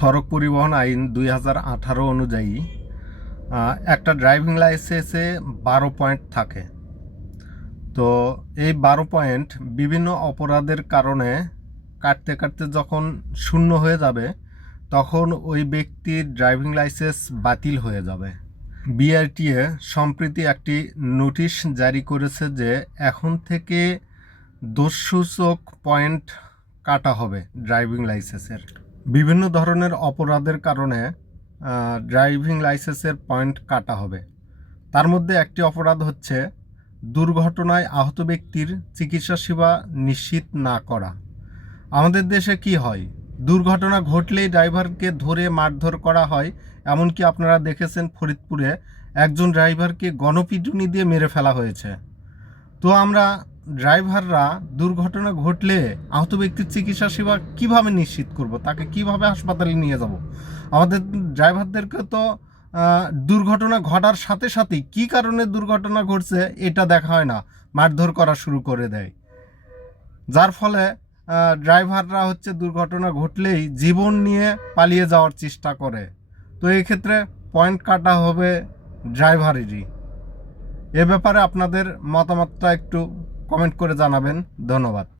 সড়ক পরিবহন আইন 2018 অনুযায়ী একটা ড্রাইভিং লাইসেন্সে 12 পয়েন্ট থাকে। তো এই 12 পয়েন্ট বিভিন্ন অপরাধের কারণে কাটতে কাটতে যখন শূন্য হয়ে যাবে তখন ওই ব্যক্তির ড্রাইভিং লাইসেন্স বাতিল হয়ে যাবে। বিআরটিএ সম্প্রতি একটি নোটিশ জারি করেছে যে এখন থেকে দোষসূচক পয়েন্ট কাটা হবে ড্রাইভিং লাইসেন্সের। বিভিন্ন ধরনের অপরাধের কারণে ড্রাইভিং লাইসেন্সের পয়েন্ট কাটা হবে। তার মধ্যে একটি অপরাধ হচ্ছে দুর্ঘটনায় আহত ব্যক্তির চিকিৎসা সেবা নিশ্চিত না করা। আমাদের দেশে কি হয়, দুর্ঘটনা ঘটলেই ড্রাইভারকে ধরে মারধর করা হয়। এমনকি আপনারা দেখেছেন ফরিদপুরে একজন ড্রাইভারকে গণপিটুনি দিয়ে মেরে ফেলা হয়েছে। তো আমরা ড্রাইভাররা দুর্ঘটনা ঘটলে আহত ব্যক্তির চিকিৎসা সেবা কিভাবে নিশ্চিত করব, তাকে কিভাবে হাসপাতালে নিয়ে যাব? আমাদের ড্রাইভারদেরকে তো দুর্ঘটনা ঘটার সাথে সাথেই কী কারণে দুর্ঘটনা ঘটছে এটা দেখা হয় না, মারধর করা শুরু করে দেয়। যার ফলে ড্রাইভাররা হচ্ছে দুর্ঘটনা ঘটলেই জীবন নিয়ে পালিয়ে যাওয়ার চেষ্টা করে। তো এই ক্ষেত্রে পয়েন্ট কাটা হবে ড্রাইভারেরই। এ ব্যাপারে আপনাদের মতামতটা একটু কমেন্ট করে জানাবেন। ধন্যবাদ।